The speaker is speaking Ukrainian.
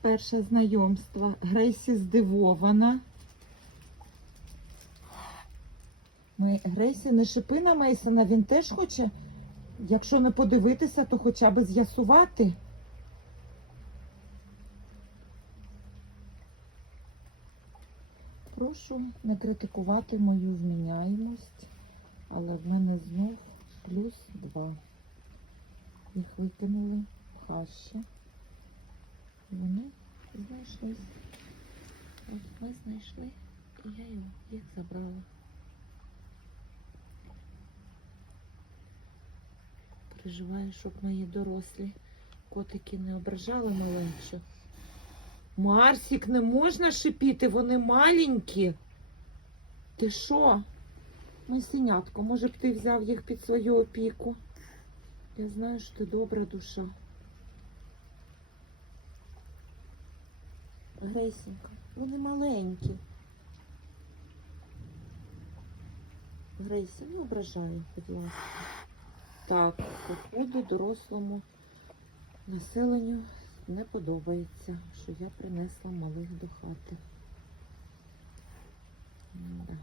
перше знайомство. Грейсі здивована. Ми, Грейсі не шипи на Мейсона, він теж хоче, якщо не подивитися, то хоча б з'ясувати. Прошу не критикувати мою вміняємость, але в мене знов плюс два. Їх викинули в хащі. Вони знайшлись. Ми знайшли, і я його їх забрала. Переживаю, щоб мої дорослі котики не ображали маленькі. Марсік, не можна шипіти, вони маленькі. Ти що? Масінятко, може б ти взяв їх під свою опіку? Я знаю, що ти добра душа. Грейсенька, вони маленькі. Грейсі, не ображай, будь ласка. Так, походу дорослому населенню не подобається, що я принесла малих до хати. М-да.